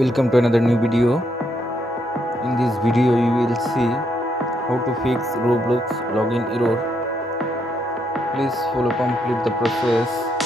Welcome to another new video. In this video you will see how to fix Roblox login error. Please follow complete the process.